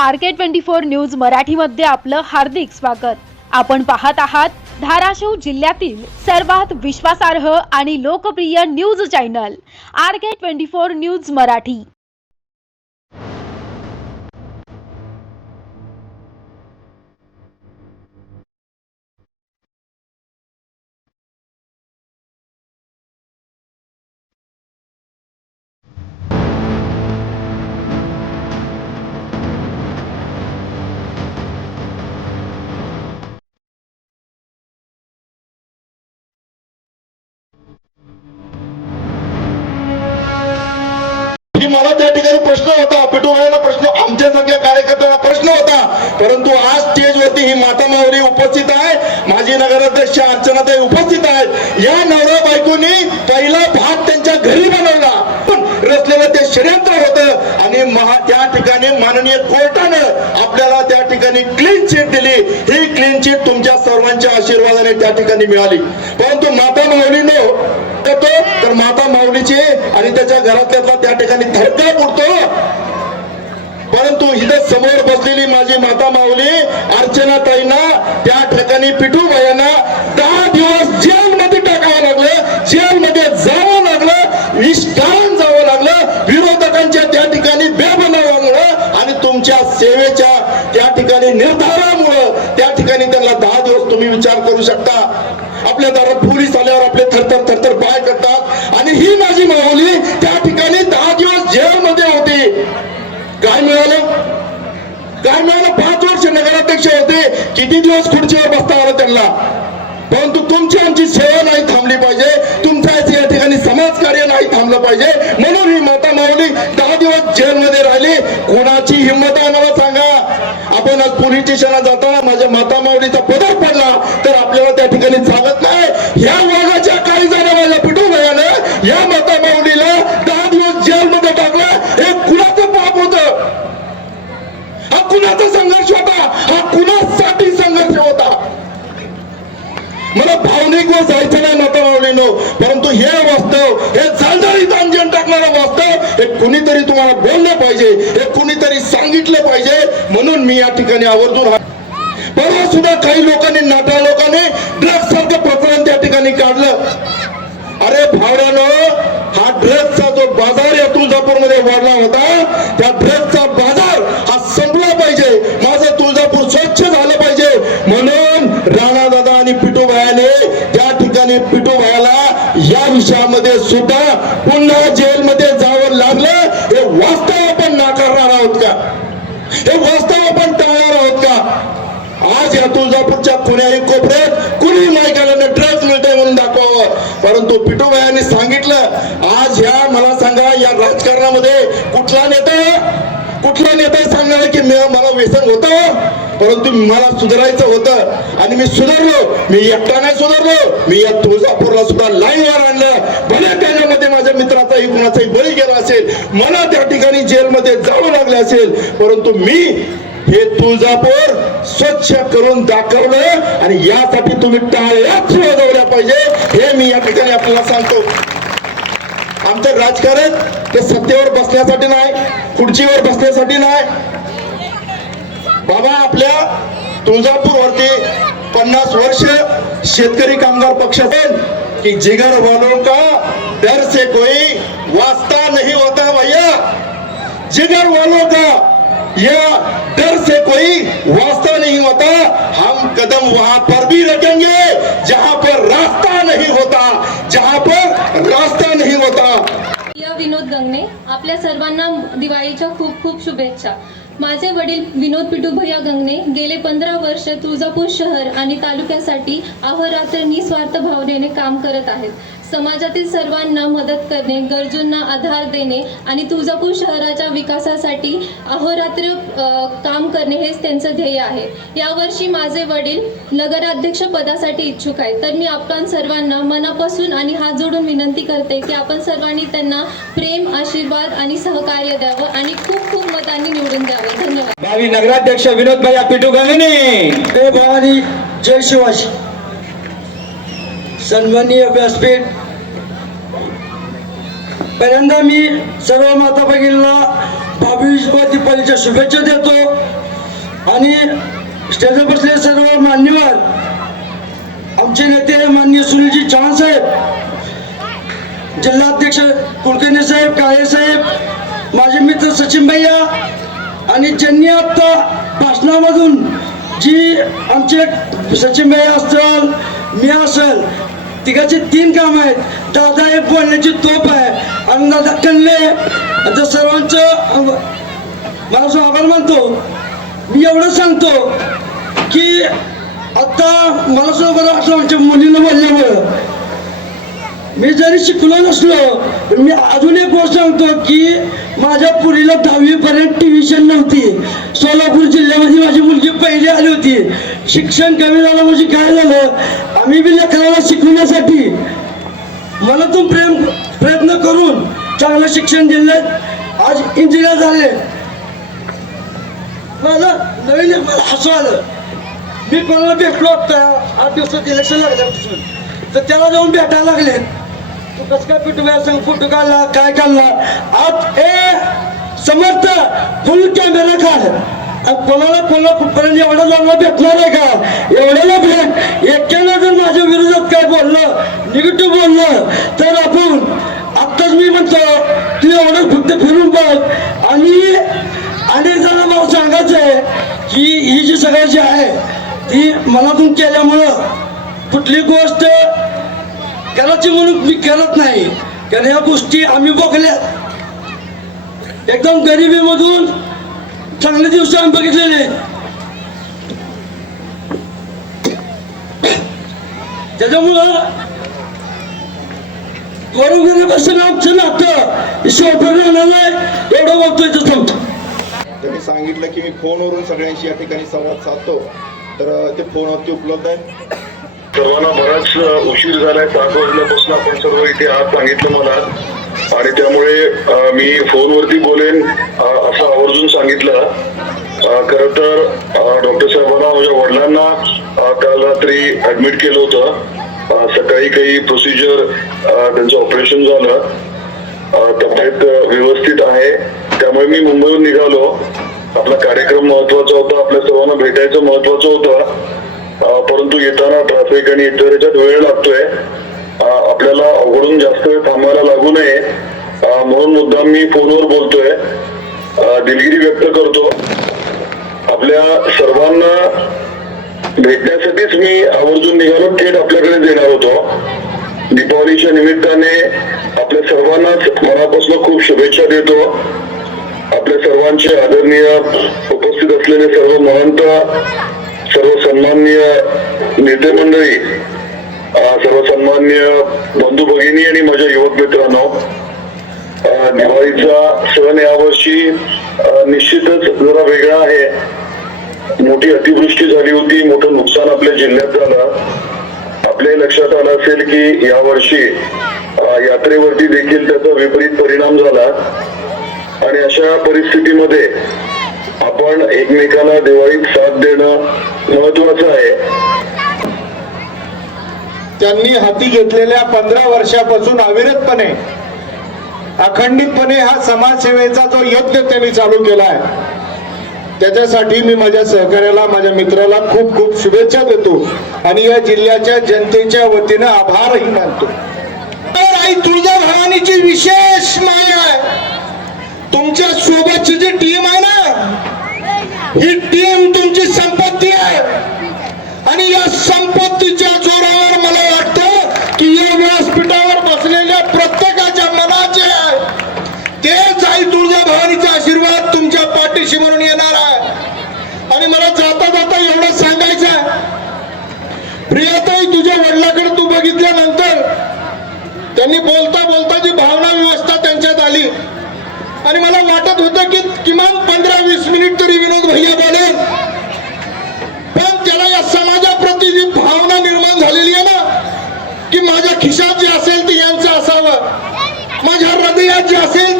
R K twenty four news मराठीमध्ये आपलं हार्दिक स्वागत. आपण पाहत आहात धाराशिव जिल्ह्यातील सर्वात विश्वासार्ह आणि लोकप्रिय news channel R K twenty four news Marathi. की मला त्या ठिकाणी प्रश्न होता पिटूवाळ्याला प्रश्न आमच्या सगळ्या कार्यकर्त्यांना प्रश्न होता. परंतु आज स्टेजवरती ही माता मावरी उपस्थित आहे माजी नगराध्यक्ष अर्चनाताई उपस्थित आहेत. या नवरा बायकोनी पहिला भाग त्यांच्या घरी बनवला. रचलेलं ते षडयंत्र होतं आणि महा त्या ठिकाणी माननीय कोर्टानं आपल्याला त्या ठिकाणी क्लीन चिट दिली. ही क्लीन चिट तुमच्या सर्वांच्या आशीर्वादाने त्या ठिकाणी मिळाली परंतु माता माऊलीनो येतो तर माता आणि त्याच्या घरातल्यातला त्या ठिकाणी धडका उडतो. परंतु इथं समोर बसलेली माझी माता माऊली अर्चना ताईंना त्या ठिकाणी पिठू भायांना दहा दिवस जेलमध्ये टाकावं लागलं जेलमध्ये जावं लागलं निष्ठान जावं लागलं विरोधकांच्या त्या ठिकाणी बेबनावामुळं आणि तुमच्या सेवेच्या त्या ठिकाणी निर्धारामुळं त्या ठिकाणी त्यांना दहा दिवस तुम्ही विचार करू शकता. आपल्या दारात पोलीस आल्यावर आपले थरथर थरथर पाय करतात आणि ही माऊली त्या ठिकाणी दहा दिवस जेलमध्ये होते. काय मिळालं? काय मिळालं? पाच वर्ष नगराध्यक्ष होते. किती दिवस खुर्चीवर बसता आलं त्यांना? परंतु तुमची आमची सेवा नाही थांबली पाहिजे. तुमचा या ठिकाणी समाजकार्य नाही थांबलं पाहिजे. म्हणून ही माता माऊली दहा दिवस जेलमध्ये राहिली. कोणाची हिंमत आहे मला सांगा. आपण आज पोलीस स्टेशनला जाताना माझ्या माता माऊलीचा पदर पडला तर आपल्याला त्या ठिकाणी चालत नाही. ह्या वाघाच्या काही जण माझ्या पिठू भयानं या माता माऊलीला दहा दिवस जेलमध्ये टाकलं हे कुणाचं पाप होतं हा कुणाचा संघर्ष होता हा कुणासाठी संघर्ष होता मला भावनिक व जायचं नाही माता माऊलीनो परंतु हे वास्तव हे जळजळीत अंजन टाकणारं वास्तव हे कुणीतरी तुम्हाला बोललं पाहिजे हे कुणीतरी सांगितलं पाहिजे म्हणून मी या ठिकाणी आवर्जून परवा सुद्धा काही लोकांनी नाटा लोकांनी ड्रग्ज सारखं प्रकरण त्या ठिकाणी काढलं. अरे भावड्यानं हा ड्रग्जचा जो बाजार या तुळजापूरमध्ये वाढला होता त्या ड्रग्जचा बाजार हा संपला पाहिजे. माझं तुळजापूर स्वच्छ झालं पाहिजे. म्हणून राणा दादा आणि पिटू भायाने त्या ठिकाणी पिटू भायाला या विषयामध्ये सुद्धा पुन्हा जेलमध्ये जावं लागलं हे वास्तव आपण नाकारणार आहोत का हे वास्तव आपण टाळणार आहोत का आज या तुळजापूरच्या कोपऱ्यात कुणी नायकाला ड्रग्ज मिळते म्हणून दाखवावं. परंतु पिठोबायांनी सांगितलं आज ह्या मला सांगा या राजकारणामध्ये कुठला नेता कुठला नेता सांगणार की मी मला व्यसन होतं? परंतु मला सुधारायचं होतं आणि मी सुधारलो. मी एकटा नाही सुधारलो. मी या तुळजापूरला सुद्धा लाईनवर आणलं. भले त्याच्यामध्ये माझ्या मित्राचाही कुणाचाही बळी गेला असेल मला त्या ठिकाणी जेलमध्ये जावं लागलं असेल परंतु मी हे तुळजापूर स्वच्छ करून दाखवलं आणि यासाठी तुम्ही टाळ्याच वाजवल्या पाहिजे. हे मी या ठिकाणी आपल्याला सांगतो. आमचं राजकारण ते सत्तेवर बसण्यासाठी नाही खुर्चीवर बसण्यासाठी नाही. बाबा आपल्या तुळजापूरवरती पन्नास वर्ष शेतकरी कामगार पक्ष पण की जिगर वालों का डर से कोई वास्ता नहीं होता भैया. जिगर वालों का यह डर से कोई वास्ता नहीं होता। हम कदम वहां पर भी रखेंगे जहां पर रास्ता नहीं होता जहां पर रास्ता नहीं होता। विनोद गंगणे आपल्या सर्वांना दिवाळीच्या खूप खूप शुभेच्छा. माझे वडील विनोद पिटू भैया गंगणे गेले पंधरा वर्ष तुळजापूर शहर आणि तालुक्यासाठी अहोरात्र निस्वार्थ भावनेने काम करत आहेत. समाजातील सर्वांना मदत करणे गरजूंना आधार देणे आणि तुळजापूर शहराच्या विकासासाठी अहोरात्र काम करणे हेच त्यांचं ध्येय आहे. यावर्षी माझे वडील नगराध्यक्ष पदासाठी इच्छुक आहेत. तर मी आपण सर्वांना मनापासून आणि हात जोडून विनंती करते की आपण सर्वांनी त्यांना प्रेम आशीर्वाद आणि सहकार्य द्यावं आणि खूप खूप मतांनी निवडून द्यावं. धन्यवाद. भावी नगराध्यक्ष विनोद भैया पिटू भवानी जय शिवाजी. सन्माननीय व्यासपीठ पहिल्यांदा मी सर्व माता भगिनीला भावी दीपावलीच्या शुभेच्छा देतो. आणि स्टेजवर बसले सर्व मान्यवर आमचे नेते माननीय सुनीलजी चव्हाण साहेब जिल्हाध्यक्ष कुलकर्णी साहेब काळे साहेब माझे मित्र सचिन भैया आणि ज्यांनी आत्ता भाषणामधून जी आमचे सचिन भैया असेल मी असेल तिघाचे तीन काम आहेत. दादा एक बोलण्याची तोप आहे. आणि दादा कल्ले सर्वांचं माझा आभार मानतो. मी एवढं सांगतो की आता मला सुद्धा बरं असं आमच्या मुलीनं बोलल्यामुळं. मी जरी शिकलो नसलो मी अजून एक गोष्ट सांगतो की माझ्या पुरीला दहावी पर्यंत ट्युशन नव्हती. सोलापूर जिल्ह्यामध्ये माझी मुलगी पहिली आली होती. शिक्षण कमी झालं म्हणजे काय झालं? आम्ही बी लेकराला शिकवण्यासाठी मनातून प्रेम प्रयत्न करून चांगलं शिक्षण दिलं. आज इंजिनियर झाले. मला नवीन मला हसू आलं. मी कोणाला भेटलो आता? आठ दिवसात इलेक्शन लागल्यापासून. तर त्याला जाऊन भेटायला लागले. तू कसं काय पिटू संग फुट फोटो काढला काय काढला आज ए समर्थ फुल कॅमेरा काढ कोणाला कोणाला कुठपर्यंत एवढा जाणं भेटणार आहे का? एवढ्याला भेट. एकट्यानं जर माझ्या विरोधात काय बोललं निगेटिव्ह बोललं तर आपण आत्ताच मी म्हणतो तू एवढं फक्त फिरून बघ. आणि अनेक जण मला सांगायचं आहे की ही जी सगळं जी आहे ती मनातून केल्यामुळं कुठली गोष्ट करायची म्हणून मी नाही. कारण ह्या गोष्टी आम्ही बघल्या. एकदम गरिबीमधून चांगले दिवस आम्ही बघितलेले. त्याच्यामुळं वरून गरिबाचं आमचं नातं. शेवटं एवढं बघतोय तर थांबतो त्यांनी सांगितलं की मी फोनवरून सगळ्यांशी या ठिकाणी संवाद साधतो. तर ते फोनवरती उपलब्ध आहे सर्वांना बराच उशीर झालाय. सात वाजल्यापासून आपण सर्व इथे आज सांगितलं मला. आणि त्यामुळे मी फोनवरती बोलेन असं आवर्जून सांगितलं. खर तर डॉक्टर साहेबांना माझ्या वडिलांना काल रात्री ऍडमिट केलं होतं. सकाळी काही प्रोसिजर त्यांचं ऑपरेशन झालं. तब्येत व्यवस्थित आहे. त्यामुळे मी मुंबईहून निघालो. आपला कार्यक्रम महत्त्वाचा होता. आपल्या सर्वांना भेटायचं महत्वाचं होतं. परंतु येताना ट्रॅफिक आणि इतर याच्यात वेळ लागतोय. आपल्याला अवघडून जास्त वेळ थांबायला लागू नये. म्हणून मुद्दाम मी फोनवर बोलतोय. दिलगिरी व्यक्त करतो. आपल्या सर्वांना भेटण्यासाठीच मी आवर्जून निघालो. थेट आपल्याकडे येणार होतो. दीपावलीच्या निमित्ताने आपल्या सर्वांनाच मनापासून खूप शुभेच्छा देतो. आपल्या सर्वांचे आदरणीय उपस्थित असलेले सर्व महंत सर्व सन्मान्य नेते मंडळी सर्वसन्मान्य सर्व सन्मान्य बंधू भगिनी आणि माझ्या युवक मित्रांनो दिवाळीचा सण यावर्षी निश्चितच जरा वेगळा आहे. मोठी अतिवृष्टी झाली होती मोठं नुकसान आपल्या जिल्ह्यात झालं. आपल्या लक्षात आलं असेल की यावर्षी यात्रेवरती देखील त्याचा विपरीत परिणाम झाला. आणि अशा परिस्थितीमध्ये आपण एकमेकाला दिवाळीत साथ देणं महत्वाचं आहे. त्यांनी हाती घेतलेल्या पंधरा वर्षापासून अविरतपणे अखंडितपणे हा समाजसेवेचा जो यज्ञ त्यांनी चालू केला आहे त्याच्यासाठी मी माझ्या सहकार्याला माझ्या मित्राला खूप खूप शुभेच्छा देतो आणि या जिल्ह्याच्या जनतेच्या वतीनं आभारही मानतो. तर आई तुळजा भवानीची विशेष माया आहे. तुमच्या सोबतची जी टीम आहे ना ही टीम तुमची संपत्ती आहे आणि या संपत्तीच्या जोरावर मला वाटतं की या व्यासपीठावर बसलेल्या प्रत्येकाच्या मनाचे आहे तेच आई तुळजा भवानीचा आशीर्वाद तुमच्या पाठीशी म्हणून येणार आहे आणि मला जाता जाता एवढं सांगायचं आहे प्रियाताई तुझ्या वडिलाकडे तू बघितल्यानंतर त्यांनी बोलता बोलता जी भावना व्यवस्था त्यांच्यात आली आणि मला वाटत होतं की किमान पंधरा वीस मिनिट तरी विनोद भैया बोलेल पण त्याला या समाजाप्रती जी भावना निर्माण झालेली आहे ना की माझ्या खिशात जे असेल ते यांचं असावं माझ्या हृदयात